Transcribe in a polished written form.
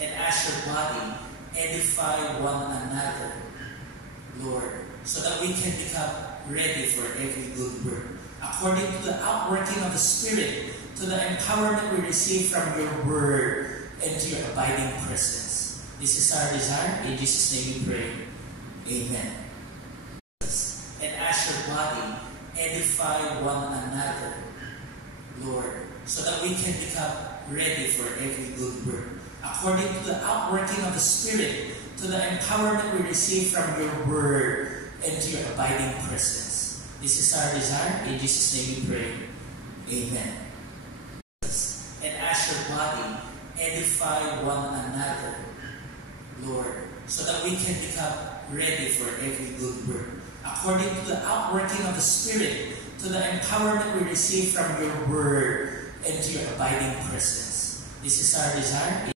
and as your body, edify one another, Lord, so that we can become ready for every good work, according to the outworking of the Spirit, to the empowerment we receive from your word and to your abiding presence. This is our desire. In Jesus' name we pray. Amen. And as your body, edify one another, Lord, so that we can become ready for every good work, according to the outworking of the Spirit, to the empowerment we receive from your word and to your abiding presence. This is our desire. In Jesus' name we pray. Amen. And as your body, edify one another, Lord, so that we can become ready for every good work, according to the outworking of the Spirit, to the empowerment we receive from your word and to your abiding presence. This is our desire.